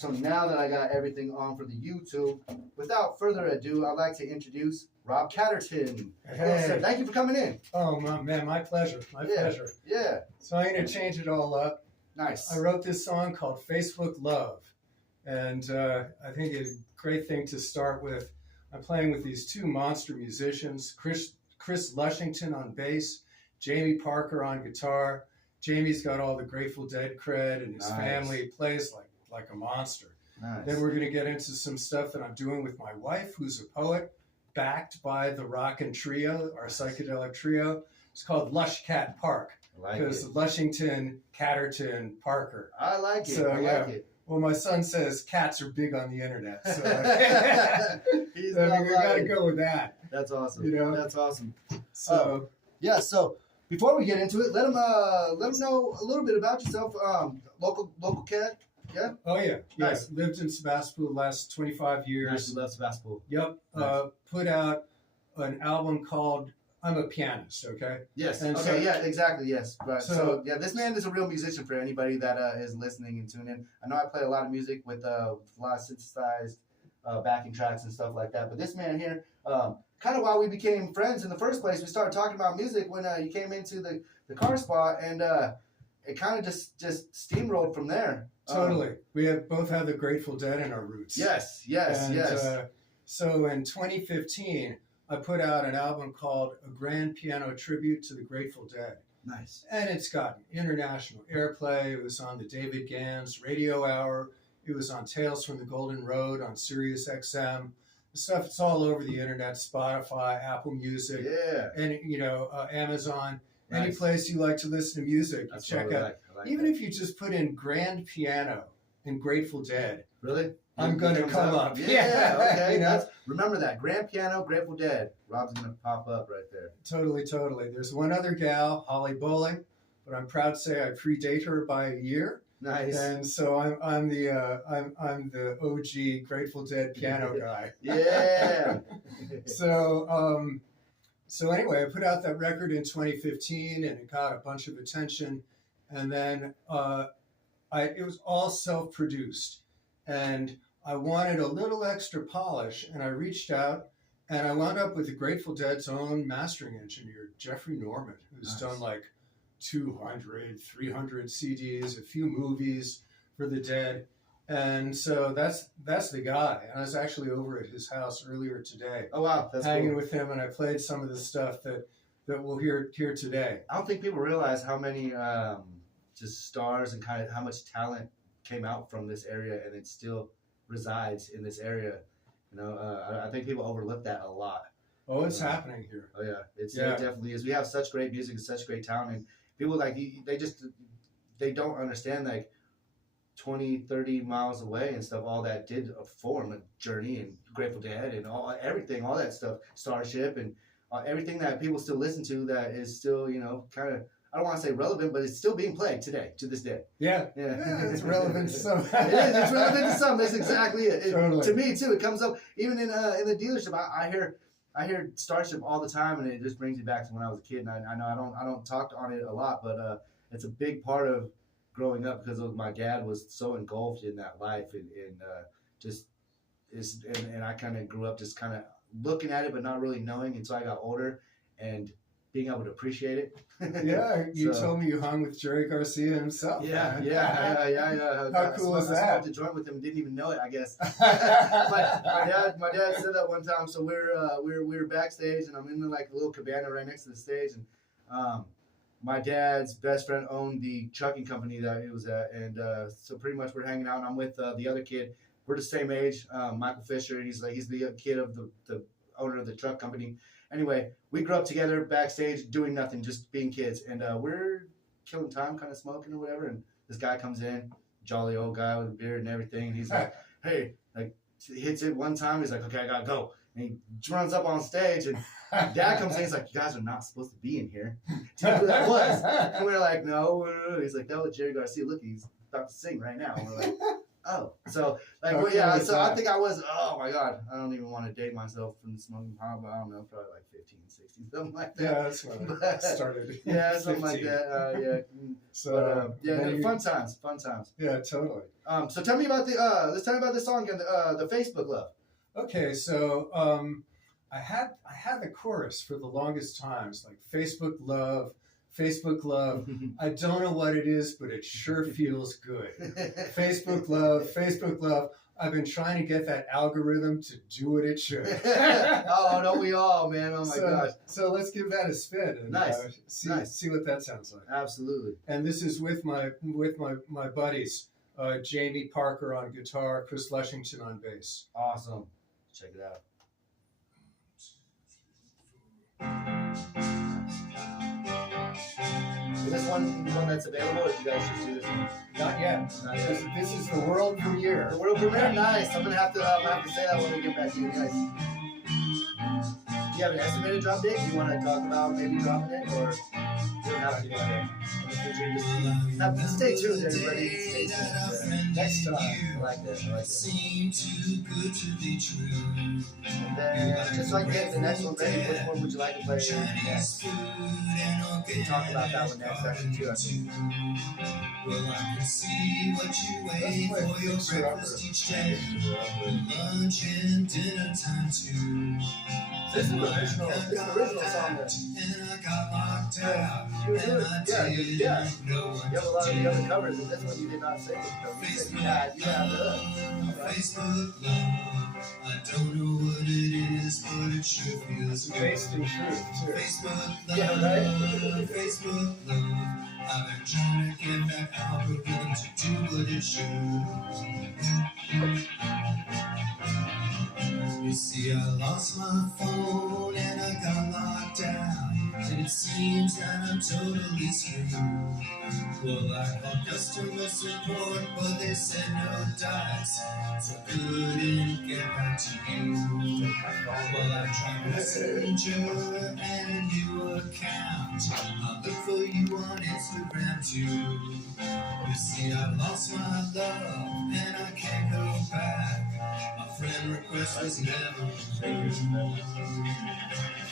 So now that I got everything on for the YouTube, without further ado, I'd like to introduce Rob Catterton. Hey. Hello, sir. Thank you for coming in. Oh, man, my pleasure. My pleasure. Yeah. So I'm going to change it all up. Nice. I wrote this song called Facebook Love. And I think a great thing to start with, I'm playing with these two monster musicians, Chris Lushington on bass, Jamie Parker on guitar. Jamie's got all the Grateful Dead cred, and his family plays like a monster. Nice. Then we're going to get into some stuff that I'm doing with my wife, who's a poet, backed by the Rockin' Trio, our psychedelic trio. It's called Lush Cat Park. Because Lushington, Catterton, Parker. I like it. So, I like it. Well, my son says cats are big on the internet, so He's we got to go with that. That's awesome. You know? That's awesome. So So before we get into it, let them know a little bit about yourself. Local cat. Yeah. Oh yeah. Nice. Lived in Sebastopol the last 25 years. Nice. Love Sebastopol. Yep. Nice. Put out an album called I'm a Pianist. Okay. Yes. And okay. so, yeah. Exactly. Yes. Right. So yeah, this man is a real musician for anybody that is listening and tuning in. I know I play a lot of music with a lot of synthesized backing tracks and stuff like that. But this man here, kind of why we became friends in the first place. We started talking about music when you came into the car spot, and it kind of just steamrolled from there. Totally. We both have the Grateful Dead in our roots. Yes. So in 2015, I put out an album called A Grand Piano Tribute to the Grateful Dead. Nice. And it's gotten international airplay. It was on the David Gans Radio Hour. It was on Tales from the Golden Road on Sirius XM. The stuff, it's all over the internet, Spotify, Apple Music, and Amazon. Nice. Any place you like to listen to music, you check out. I like Even if you just put in Grand Piano and Grateful Dead. Really? I'm going to come up. Yeah, okay. Remember that. Grand Piano, Grateful Dead. Rob's going to pop up right there. Totally. There's one other gal, Holly Bowling, but I'm proud to say I predate her by a year. Nice. And so I'm the OG Grateful Dead piano guy. Yeah. So anyway, I put out that record in 2015, and it got a bunch of attention. And then it was all self-produced, and I wanted a little extra polish, and I reached out, and I wound up with the Grateful Dead's own mastering engineer, Jeffrey Norman, who's done like 200, 300 CDs, a few movies for the Dead. And so that's the guy. And I was actually over at his house earlier today. Oh, wow. That's hanging cool. with him, and I played some of the stuff that we'll hear today. I don't think people realize how many just stars and kind of how much talent came out from this area, and it still resides in this area. I think people overlook that a lot. Oh, it's happening here. Oh, yeah. It definitely is. We have such great music and such great talent, and people they don't understand 20, 30 miles away and stuff, all that did form a Journey and Grateful Dead and everything, all that stuff, Starship and everything that people still listen to that is still, kind of, I don't want to say relevant, but it's still being played today, to this day. Yeah, it's relevant to some. It is. It's relevant to some. That's exactly it. Totally. To me too, it comes up even in the dealership. I hear Starship all the time, and it just brings me back to when I was a kid. And I know I don't talk on it a lot, but it's a big part of growing up because my dad was so engulfed in that life, and I kind of grew up just kind of looking at it, but not really knowing until I got older and being able to appreciate it. Yeah, you told me you hung with Jerry Garcia himself. Yeah. How cool is that? I smoked a joint with him, didn't even know it, I guess. my dad said that one time. So we're backstage, and I'm in a little cabana right next to the stage, and my dad's best friend owned the trucking company that he was at, and so pretty much we're hanging out, and I'm with the other kid. We're the same age, Michael Fisher. He's the kid of the owner of the truck company. Anyway, we grew up together backstage doing nothing, just being kids. And we're killing time, kind of smoking or whatever. And this guy comes in, jolly old guy with a beard and everything. And he's like, hey, hits it one time. He's like, okay, I got to go. And he runs up on stage. And Dad comes in. He's like, you guys are not supposed to be in here. Tell me who that was. And we're like, no. He's like, that was Jerry Garcia. Look, he's about to sing right now. And we're like, Oh, so like, How well, yeah. cool is So I that? think I was. Oh my God, I don't even want to date myself from smoking pot, but I don't know, probably like 15, 16, something like that. Yeah, that's when I started. Yeah, something like 15. that. Yeah. So Yeah, then no, you- fun times, fun times. Yeah, totally. So tell me about the. Let's tell me about this song and the Facebook love. Okay, so I had the chorus for the longest times, like Facebook love. I don't know what it is, but it sure feels good. Facebook love. I've been trying to get that algorithm to do what it should. Oh, don't we all, man? Oh my gosh. So let's give that a spin and Nice. see what that sounds like. Absolutely. And this is with my buddies, Jamie Parker on guitar, Chris Lushington on bass. Awesome. Check it out. Is this one that's available, or did you guys just do this one? Not yet. Not yet. This is the world premiere. The world premiere, nice. I'm gonna have to say that when we get back to you guys. Do you have an estimated drop date? Do you want to talk about maybe dropping it, or you don't have to do that? In the future, just stay tuned, everybody. Stay tuned. Next time. I like that. I like that. Seem too good to be true. And then, just so I can get the next one ready, which one would you like to play next? Food and We can talk about that one next, actually, too. I think. well, I can see what you ate Let's play for your Fixer Upper. breakfast each day. Lunch and dinner time too. This is the original song that And I got locked out. you were doing. And I Yeah, yeah. didn't know what You have a to lot of do. the other covers, and this one you did not sing. You said you had Facebook love. I don't know what it is, but it sure feels good. Based in truth, too. Facebook love. Yeah, right? Facebook love. I've been trying to get that algorithm to do what it should. You see, I lost my phone and I got locked out. And it seems that I'm totally screwed. Well, I called customer support, but they said no dice. So I couldn't get back to you. Well, I tried Messenger and a new account. I look for you on Instagram too. You see, I lost my love and I can't go back. My friend request was never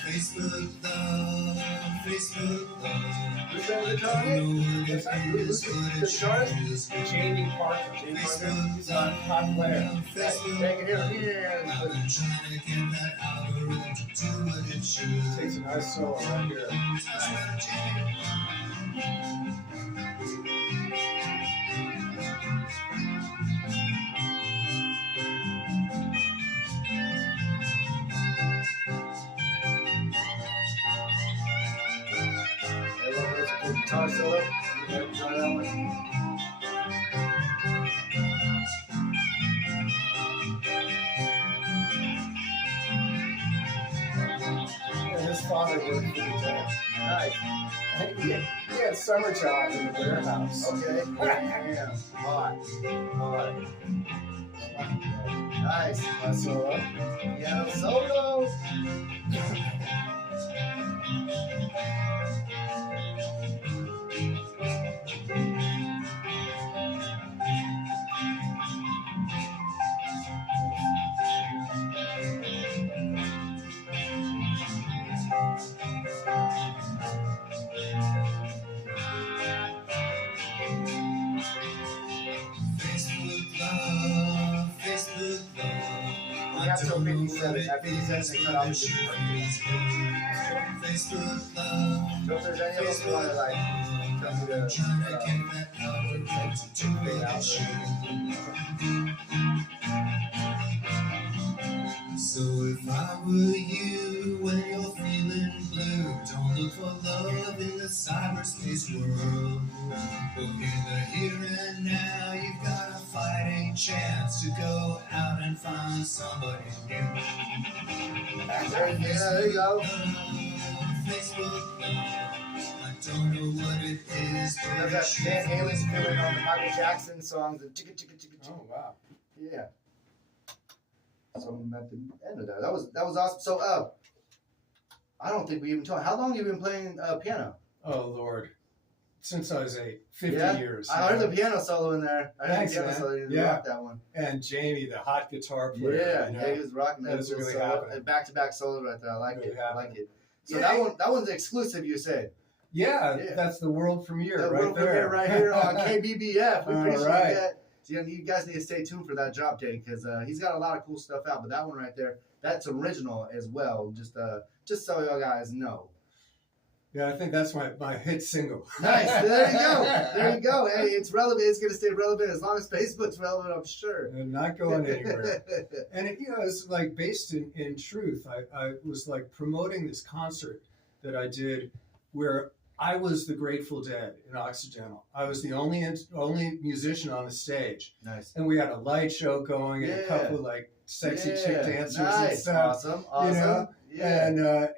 Facebook love, Facebook love. Who's that I guitar? don't know what Who's that? it is, but The it sure guitarist? feels good. Jamie Parker. He's a hot player. Facebook Take it love. here. I've been trying to get that algorithm to do what it should. Takes a nice solo right here. Everyone listen to the guitar solo. You gotta try that one. And his father worked for the town. Nice. He had summer job in the warehouse. Okay. Yeah. Hot. Hot. Nice. My solo. Piano solo. Facebook love, Facebook love. We got till 57. At 57, they cut off the Facebook love. So if there's any of them you want to like tell me to Trying to get that algorithm to do fade what out. it should. So if I were you when you're feeling blue, don't look for love in the cyberspace world. But in the here and now, you've got a fighting chance to go out and find somebody new. Yeah, there you go. Facebook love. I don't know what it is, I've but got it Van sure Halen feels filling on the good. Michael Jackson songs and chicka chicka chicka chicka. Oh, wow. Yeah. So I'm at the end of that. That was awesome. So I don't think we even talked. How long have you been playing piano? Oh, Lord. since I was 8, 50 Yeah? years. I heard the piano solo in there. I heard Thanks, the piano man. solo. You Yeah. rocked that one. And Jamie, the hot guitar player. Yeah, you know? yeah, he was rocking that. That's really solo. happening. Back-to-back solo right there. I like Really it. I like it. So Yeah. that one's exclusive, you said. Yeah, Yeah. that's the world premiere The right world there. premiere right here on KBBF. We All appreciate right. that. So you guys need to stay tuned for that drop date because he's got a lot of cool stuff out. But that one right there, that's original as well. Just so y'all guys know. Yeah, I think that's my hit single. Nice. There you go. There you go. Hey, it's relevant. It's going to stay relevant as long as Facebook's relevant, I'm sure. And not going anywhere. And it, it's like based in truth. I was like promoting this concert that I did where I was the Grateful Dead in Occidental. I was the only musician on the stage. Nice. And we had a light show going and a couple of like sexy chick dancers and stuff. Awesome. You know? Yeah.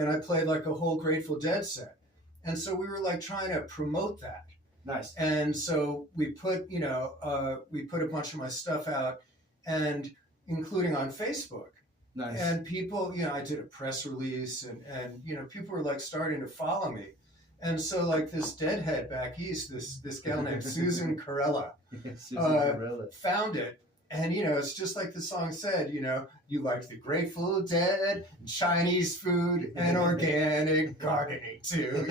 And I played like a whole Grateful Dead set. And so we were like trying to promote that. Nice. And so we put a bunch of my stuff out, and including on Facebook. Nice. And people, I did a press release, and people were like starting to follow me. And so like this deadhead back east, this gal named Susan Corella, found it. And, it's just like the song said, you like the Grateful Dead, Chinese food, and organic gardening too,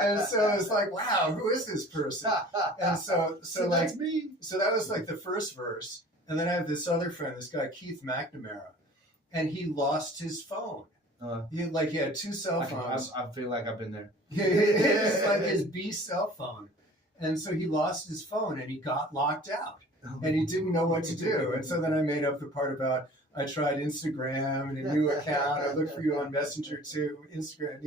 And so it's like, wow, who is this person? And so like, that's me. So that was like the first verse. And then I have this other friend, this guy, Keith McNamara, and he lost his phone. He had 2 cell phones. I feel like I've been there. It's like his B cell phone. And so he lost his phone and he got locked out. And he didn't know what to do. And so then I made up the part about I tried Instagram and a new account. I looked for you on Messenger too. Instagram,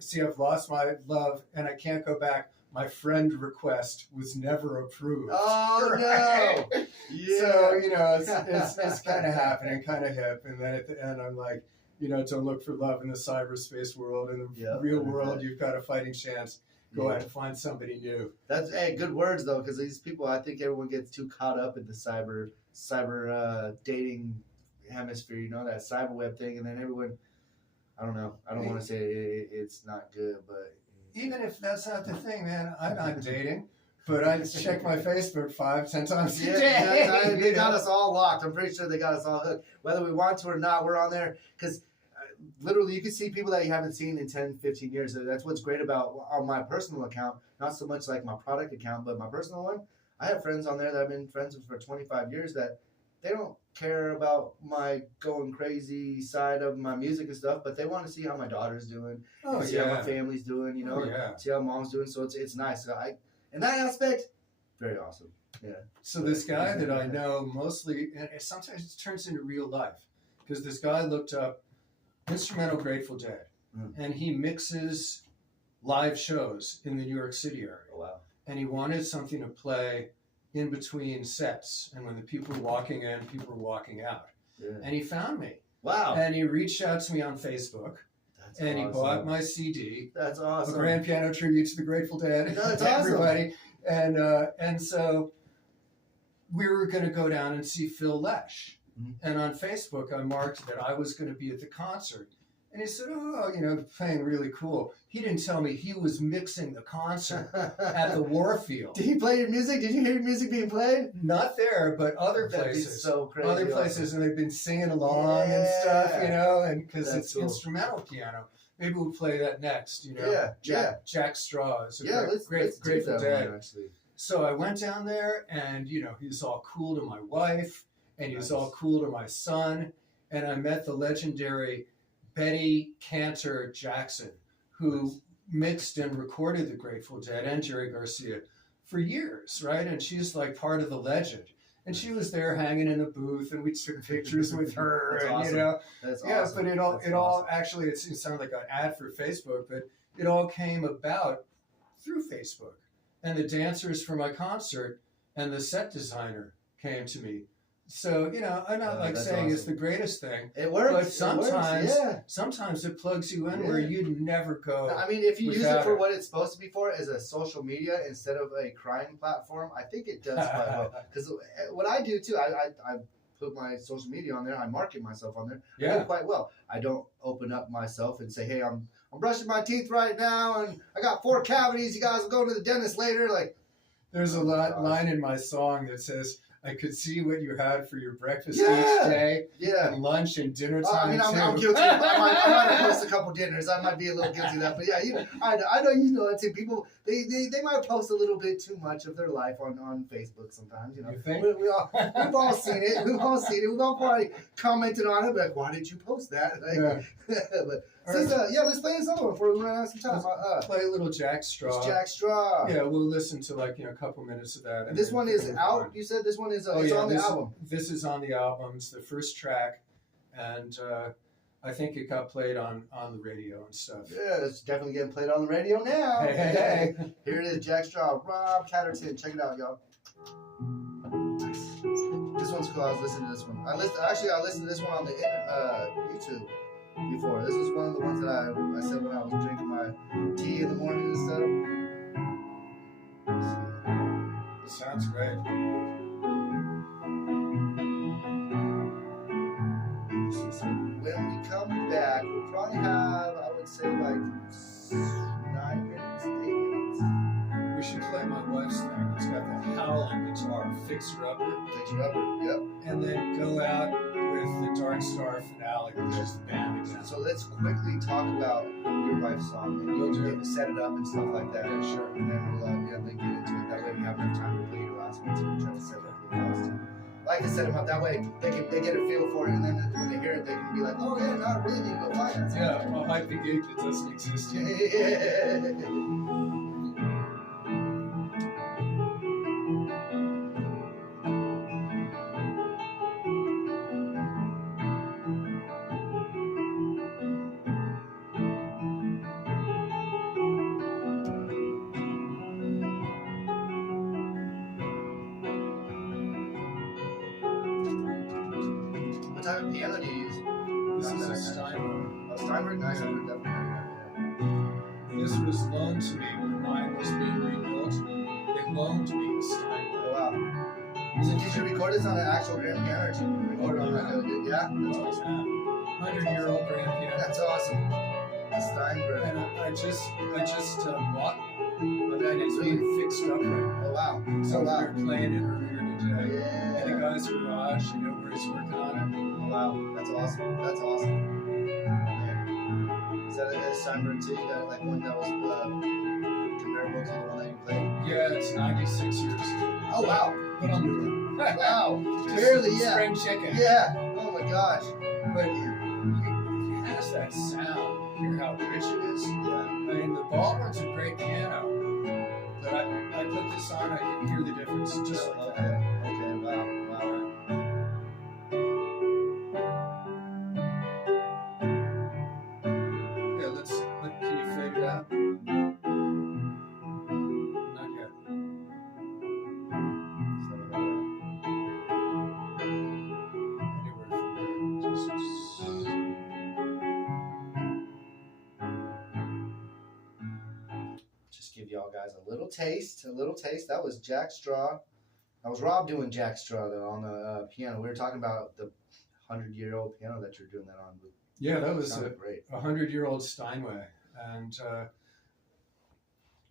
see, I've lost my love and I can't go back. My friend request was never approved. Oh, no. Yeah. So, it's kind of happening, kind of hip. And then at the end, I'm like, don't look for love in the cyberspace world. In the real world, you've got a fighting chance. Go out and find somebody new. That's good words though, because these people, I think everyone gets too caught up in the cyber dating hemisphere, that cyber web thing, and then everyone, I don't know. I don't want to say it's not good, but even if that's not the thing, man, I'm not dating, but I check my Facebook 5-10 times a day. They got us all locked. I'm pretty sure they got us all hooked, whether we want to or not. We're on there because. Literally, you can see people that you haven't seen in 10, 15 years. That's what's great about on my personal account. Not so much like my product account, but my personal one. I have friends on there that I've been friends with for 25 years that they don't care about my going crazy side of my music and stuff, but they want to see how my daughter's doing, see how my family's doing, see how mom's doing. So it's nice. So in that aspect, very awesome. Yeah. So this guy that I know mostly, and sometimes it turns into real life, because this guy looked up instrumental Grateful Dead, and he mixes live shows in the New York City area. Oh, wow. And he wanted something to play in between sets, and when the people were walking in, people were walking out. Yeah. And he found me. Wow. And he reached out to me on Facebook. That's and awesome. He bought my CD. That's awesome. A grand piano tribute to the Grateful Dead. That's everybody. Awesome. And so we were going to go down and see Phil Lesh. And on Facebook, I marked that I was going to be at the concert. And he said, playing really cool. He didn't tell me he was mixing the concert at the Warfield. Did he play your music? Did you hear your music being played? Not there, but other places. That'd be so crazy. Other places, and they've been singing along and stuff, and because it's cool. Instrumental piano. Maybe we'll play that next, Jack Straw is a great Grateful Dead. So I went down there, and, he was all cool to my wife. And he was all cool to my son. And I met the legendary Betty Cantor Jackson, who mixed and recorded the Grateful Dead and Jerry Garcia for years, right? And she's like part of the legend. And she was there hanging in the booth, and we took pictures with her. That's and, awesome. That's awesome. But it all actually, it sounded like an ad for Facebook, but it all came about through Facebook. And the dancers for my concert and the set designer came to me. So, I'm not saying awesome. It's the greatest thing. It works. But sometimes it plugs you in where you'd never go. I mean, if you use it for what it's supposed to be for, as a social media instead of a crime platform, I think it does quite well. Because what I do too, I put my social media on there. I market myself on there. I Yeah. do quite well. I don't open up myself and say, hey, I'm brushing my teeth right now, and I got 4 cavities. You guys will go to the dentist later. Like, There's a Oh my gosh. line in my song that says, I could see what you had for your breakfast Yeah. each day yeah. and lunch and dinner I time mean, I'm too. guilty. I might have posted a couple dinners. I might be a little guilty of that, but yeah, I know you know that too. People, they might post a little bit too much of their life on Facebook sometimes. You know, You think? we've all seen it. We've all seen it. We've all probably commented on it, like, why did you post that? Like, Yeah. but since, let's play this other one before we run out of some time. Play a little Jack Straw. It's Jack Straw. Yeah, we'll listen to like a couple minutes of that. This one is out. You said this one is it's on the album. This is on the album. It's the first track, and I think it got played on the radio and stuff. Yeah, it's definitely getting played on the radio now. Hey. Here it is, Jack Straw, Rob Catterton. Check it out, y'all. This one's cool. I was listening to this one. I listened to this one on the YouTube before. This was one of the ones that I said when I was drinking my tea in the morning and stuff. It sounds great. When we come back, we'll probably have, I would say, like 9 minutes, 8 minutes. We should play my wife's thing. It's got the howling guitar, Fixer Upper, Fixer Upper, yep. and then go out with the Dark Star finale, which is the band again. So let's quickly talk about your wife's song, and you'll get to set it up and stuff like that. Yeah, sure. And then we'll then get into it. That way we have enough time to play your last one, so we'll try to set it up for the last time. I like to set them up that way they get a feel for it, and then when they hear it, they can be like, oh yeah, no, I really need to go find that. Yeah, I'll hype the gig that doesn't exist yet. Yeah. What type of piano do you use? This is a Steinway. Oh, Steinberg? Nice. Yeah. Definitely. This was loaned to me when mine was being rebuilt. They loaned me the Steinway. Oh, wow. So did you record this on an actual grand piano, or did you record it on like a, yeah? That's awesome. 100-year-old grand piano. That's awesome. The Steinberg. And I just bought one, and it's being fixed up right now. Oh, wow. So Oh, wow. we were playing it earlier today. Yeah. In the guy's garage, where he's working on it. Wow, that's awesome. That's awesome. Yeah. Is that a Steinberg too? You got like one that was comparable to the one that you played? Yeah, it's 96 years. Oh, wow. But I'm doing Wow. Barely, yeah. Spring chicken. Yeah. Oh my gosh. But it has that sound. Hear how rich it is? Yeah. I mean, the Baldwin's a great piano. But I put this on, I can hear the difference just like that. Okay. Okay. Wow. Wow. Yeah, can you fade it out? Not yet. Anywhere from there. Just give y'all guys a little taste. That was Jack Straw. That was Rob doing Jack Straw though on the piano. We were talking about the 100-year-old piano that you're doing that on. Yeah, that was Sounded great. a 100-year-old Steinway. And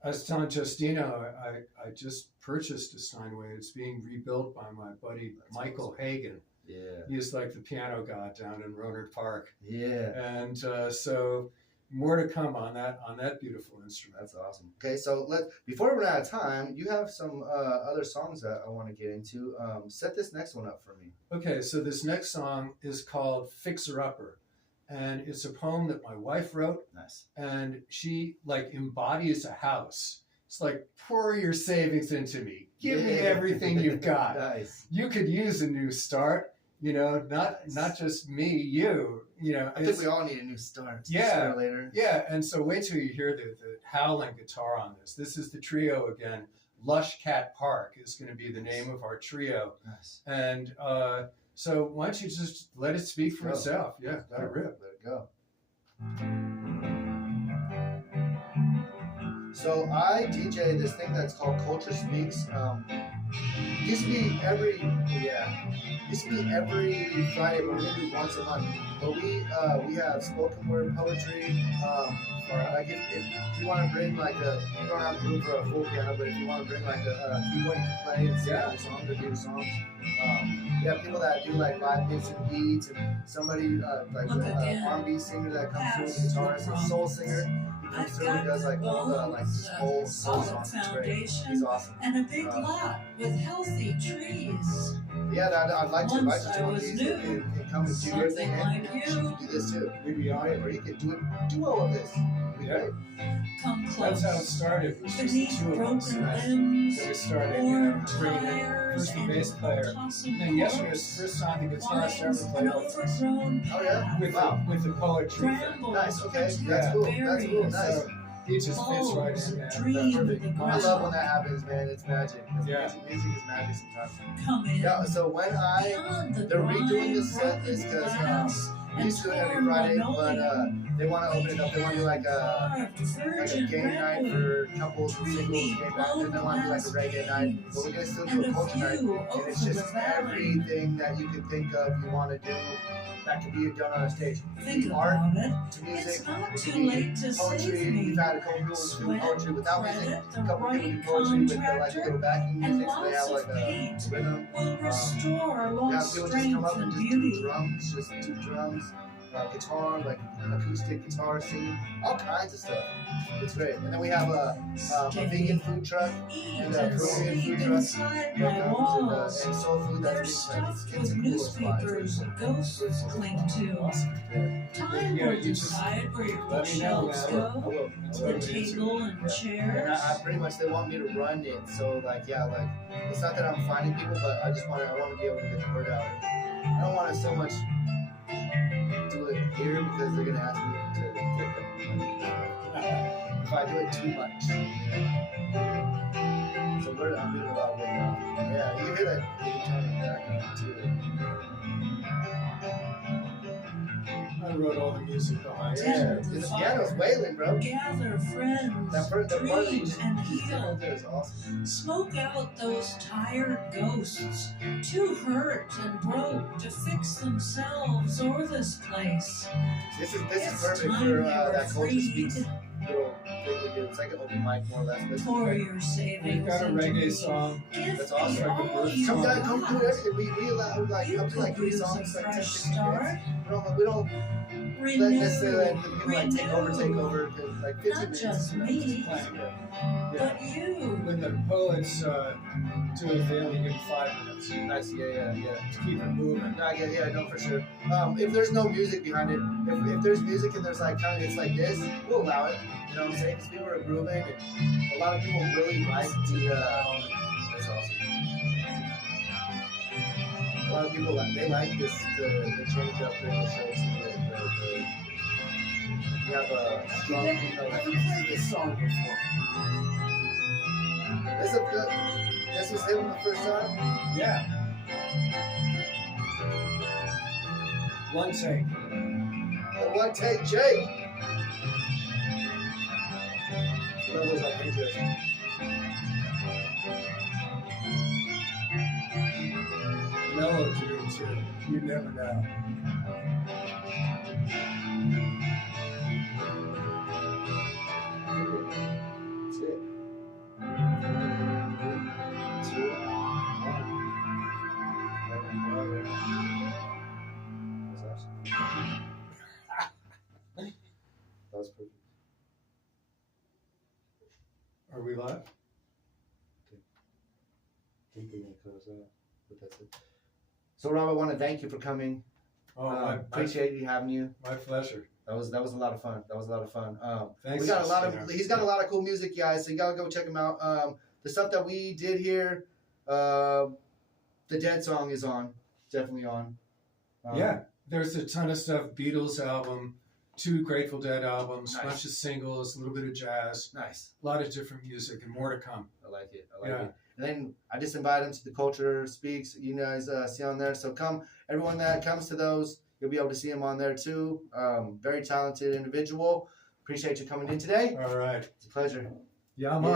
I was telling Justino, I just purchased a Steinway. It's being rebuilt by my buddy Michael Hagen. Yeah. He's like the piano god down in Rohnert Park. Yeah. And so more to come on that beautiful instrument. That's awesome. Okay, so before we run out of time, you have some other songs that I want to get into. Set this next one up for me. Okay, so this next song is called Fixer Upper. And it's a poem that my wife wrote. Nice. And she embodies a house. It's like, pour your savings into me. Give me everything you've got. Nice. You could use a new start. Not just me, you. I think we all need a new start. Yeah. Sooner or later. Yeah, and so wait till you hear the howling guitar on this. This is the trio again. Lush Cat Park is going to be the name of our trio. Nice. And so why don't you just let it speak for itself? Yeah, let it rip. Let it go. So I DJ this thing that's called Culture Speaks. Used to be every Friday, but we're gonna do once a month. But we have spoken word poetry. Like if you want to bring like you don't have room for a full piano, but if you want to bring like a keyboard, you can play and sing your songs or do your songs. You have people that do like live mix and beats, and somebody like an R&B singer that comes through, the guitarist, a soul singer. He comes through and does like all the like just whole soul songs. It's great. He's awesome. And a big lot with healthy trees. Yeah, I'd like to invite you to one of these and come and do your thing. Like You should do this too. We'd be on it. Or you could do a duo of this. Yeah. Come close. That's how it started. It was just the Beneath two of us. broken limbs, So we started, worn bringing in tires, first the and bass player. tossing And yesterday was corks, the first time the guitarist vines, ever an played with us. overgrown Oh, yeah? path, With the poetry thing. brambles, Nice, okay. That's protected cool. That's cool. berries, Nice. So he just fits right bulbs, in there. dream That's the perfect. I ground. love when that happens, man. It's magic. Yeah. Music is magic sometimes. Come in. Yeah, so when Beyond the they're redoing the grind, set list because glass, we and used to do it every torn Friday, but linoleum, they want to open it up. They want to do like a carved virgin game night redwood, for couples and singles, game night, and then want to do like a reggae night. But we're gonna still do and a a culture night, view and over it's just the valley. everything that you can think of you want to do that could be done on a stage. Think Art about it. to music, It's not it too could be late to poetry. save me. We've had a couple people do Sweat, poetry without music. credit, A the couple people do right poetry with like a contractor, little backing and music, so they have lots like of a paint rhythm. will restore Yeah, lost people just come strength up and and just beauty. do drums, guitar, like acoustic guitar, singing, all kinds of stuff. It's great. And then we have a vegan food truck Eat and and Peruvian sleep food truck inside that my comes walls. and soul food They're that's like stuffed it's with a cool spot. newspapers ghosts cling to. Awesome. Yeah. Time Yeah, will you just decide where your let me know, bookshelves man. I go. will. That's I what will. The it is. table and And chairs. I pretty much they want me to run it, so like yeah, like it's not that I'm finding people, but I want to be able to get the word out. I don't want to so much do it here because they're gonna ask me to get them. If I do it too much, so I'm doing a lot of work now. Yeah, you hear that guitar in the background too. I wrote all the music behind it. Yeah, the piano's wailing, bro. Gather friends, That part that part that you dream just and did heal. right there is awesome. Smoke out those tired ghosts, too hurt and broke to fix themselves or this place. This is It's perfect time for you were that Culture freed. Speaks little thing we do. It's like an open mic more or less. But it's Pour great. your We've savings got a into reggae me. song. Give That's me awesome. all you Come down, got. come do everything. We allow like You up to like could 3 use songs, a like 10, fresh 15 start. minutes. We don't let necessarily let the people like take over because like 15 Not minutes. just me, Yeah. but you. When the poets do it, they only give 5 minutes Nice, yeah. to keep it moving. No, yeah, no, for sure. If there's no music behind it, if there's music and there's like kind of it's like this, we'll allow it. You know what I'm saying? Because people are grooving, and a lot of people really like the. That's awesome. A lot of people they like this the change up during the show too. You have a strong female. I've played this song before. This was him the first time. Yeah. One take. The one take Jake. That was like interesting. Mellow too. You never know. That's it. 3, 2, 1. That's awesome. That was perfect. Are we live? I think we're gonna close out, but that's it. So Rob, I want to thank you for coming. Oh, Appreciate you having you. my pleasure. That was a lot of fun. Thanks. We got a lot Christina. of. He's got a lot of cool music, guys. So you gotta go check him out. The stuff that we did here, the Dead song is on, definitely on. Yeah, there's a ton of stuff. Beatles album, 2 Grateful Dead albums, Nice. bunch of singles, a little bit of jazz, Nice. a lot of different music, and more to come. I like it. Yeah. It. And then I just invite him to the Culture Speaks. You guys see on there. So come, everyone that comes to those, you'll be able to see him on there too. Very talented individual. Appreciate you coming in today. All right. It's a pleasure. Yamaha.